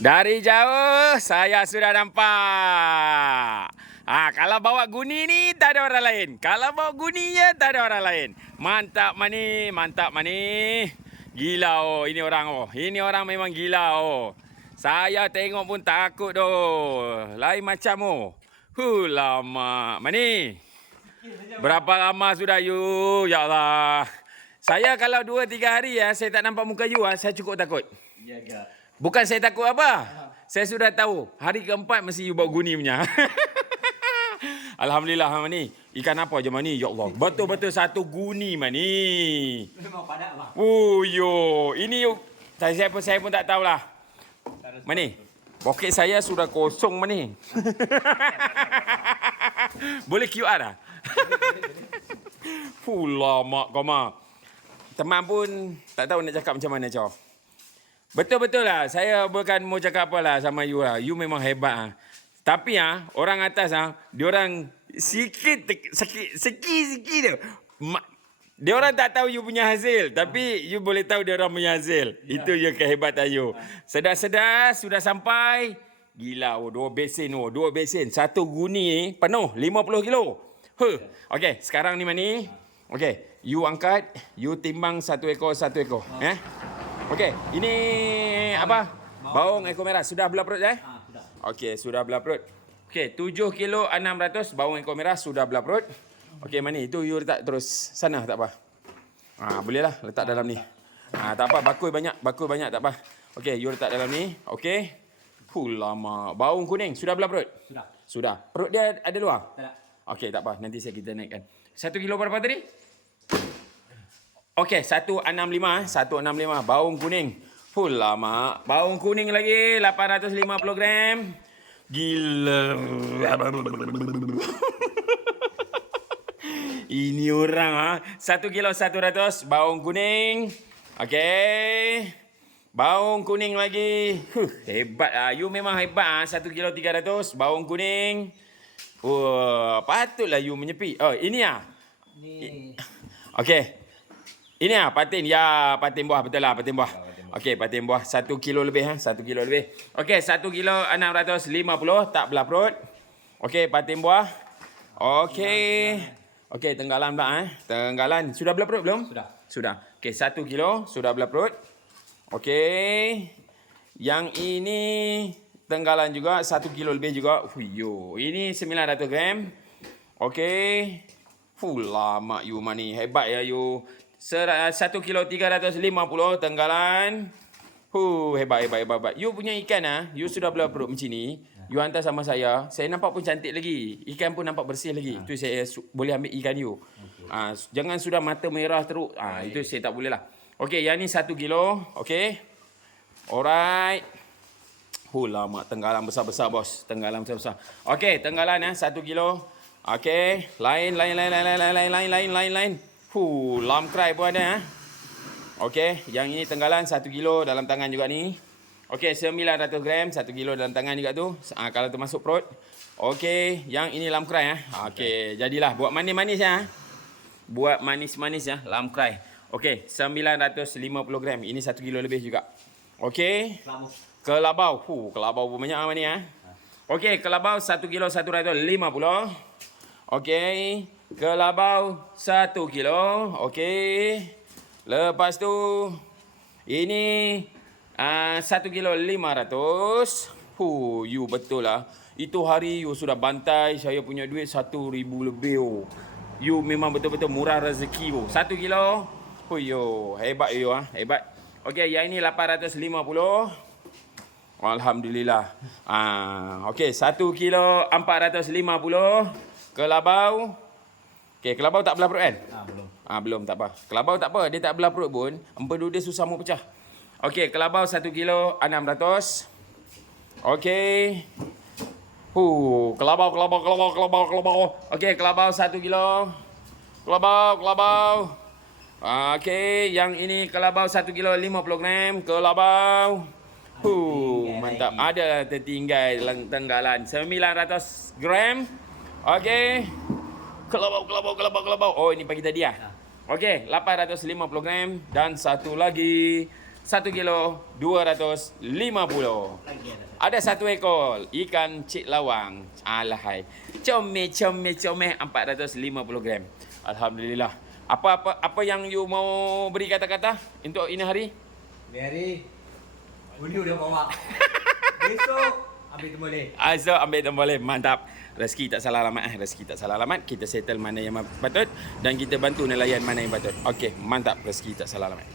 Dari jauh saya sudah nampak. Kalau bawa guni ni tak ada orang lain. Kalau bawa guninya tak ada orang lain. Mantap mani, mantap mani. Gila oh, ini orang oh. Ini orang memang gila oh. Saya tengok pun takut doh. Lain macam oh. Lama. Mani. Berapa lama sudah you? Ya Allah. Saya kalau 2-3 hari ya, saya tak nampak muka you saya cukup takut. Ya. Bukan saya takut apa. Saya sudah tahu. Hari keempat mesti you bawa guni punya. Alhamdulillah Mani. Ikan apa je Mani? Ya Allah. Betul-betul satu guni Mani. Memang padat bang. Oh yo. Ini saya pun tak tahulah. Mani. Poket saya sudah kosong Mani. Boleh QR dah? Lama kau mah. Teman pun tak tahu nak cakap macam mana Chow. Betul-betul lah. Saya bukan mau cakap apa lah sama you lah. You memang hebat lah. Tapi orang atas diorang sikit dia. Diorang tak tahu you punya hasil. Tapi you boleh tahu diorang punya hasil. Ya. Itu je kehebatan you. Sedar-sedar sudah sampai. Gila, 2 besen. 2 besen. Satu guni penuh. 50 kilo. Okey, sekarang ni Mani. Okey, you angkat. You timbang 1 ekor. Okey, ini apa? Baung ekor merah. Sudah belah perut Sudah. Okey, sudah belah perut. Okey, 7 kilo 600 baung ekor merah sudah belah perut. Okey, Mani, itu you letak terus sana tak apa. Boleh lah letak dalam ni. Tak apa, bakul banyak tak apa. Okey, you letak dalam ni. Okey. Lama. Baung kuning sudah belah perut? Sudah. Perut dia ada luar? Tak ada. Okey, tak apa. Nanti kita naikkan. 1 kilo berapa tadi? Okey, 165. 165. Baung kuning. Lama. Baung kuning lagi. 850 gram. Gila. Ini orang 1 kilo 100. Baung kuning. Okey. Baung kuning lagi. Hebat lah. You memang hebat 1 kilo 300. Baung kuning. Patutlah you menyepi. Ini Ni. Okey. Ini patin. Ya, patin buah. Betul lah, patin buah. Okey, patin buah 1 kilo lebih 1 kilo lebih. Okey, 1 kilo 650 tak belah perut. Okey, patin buah. Okey. Okey, tenggalan pula Tenggalan. Sudah belah perut belum? Sudah. Okey, 1 kilo sudah belah perut. Okey. Yang ini tenggalan juga 1 kilo lebih juga. Ini 900 gram. Okey. Lama you Mani. Hebat ya you. 1 kilo 350 tenggalan. Hebat. You punya ikan you sudah belah perut macam ni. You hantar sama saya. Saya nampak pun cantik lagi. Ikan pun nampak bersih lagi. Itu saya boleh ambil ikan you. Jangan sudah mata merah teruk. Itu saya tak boleh lah. Okey, yang ni 1 kilo. Okey. Alright. Lama. Tenggalan besar-besar bos. Tenggalan besar-besar. Okey, tenggalan 1 kilo. Okey. Lain. Lam cry pun ada Okey, yang ini tenggalan 1 kilo dalam tangan juga ni. Okey, 900 gram 1 kilo dalam tangan juga tu. Kalau termasuk perut. Okey, yang ini lam cry Okey, jadilah buat manis-manis Buat manis-manis lam cry. Okey, 950 gram. Ini 1 kilo lebih juga. Okey. Kelabau. Kelabau pun banyak ni Okey, kelabau 1 kilo 150. Okey. Kelabau 1 kilo. Okey. Lepas tu ini 1 kilo 500. You betul lah. Itu hari you sudah bantai saya punya duit 1,000 lebih You memang betul-betul murah rezeki 1 kilo. Hebat you hebat. Okey, yang ini 850. Alhamdulillah. Okey, 1 kilo 450 kelabau. Okey, kelabau tak belah perut kan? Belum. Belum, tak apa. Kelabau tak apa, dia tak belah perut pun. Empedu dia susah mau pecah. Okey, kelabau 1 kilo 600. Okey. Kelabau. Okey, kelabau 1 kilo. Kelabau. Okey, yang ini kelabau 1 kilo 50 gram. Kelabau. Mantap. Ada tertinggal tenggalan 900 gram. Okey. Kelabau. Ini pagi tadi Okey, 850 gram dan satu lagi 1 kilo 250. Ada satu ekor ikan cik lawang. Alahai. Comel 450 gram. Alhamdulillah. Apa yang you mau beri kata-kata untuk ini hari? Mary, Uni udah bawa. Besok ambil temboleh. So ambil boleh. Mantap. Rezeki tak salah alamat. Rezeki tak salah alamat. Kita settle mana yang patut dan kita bantu nelayan mana yang patut. Okey, mantap. Rezeki tak salah alamat.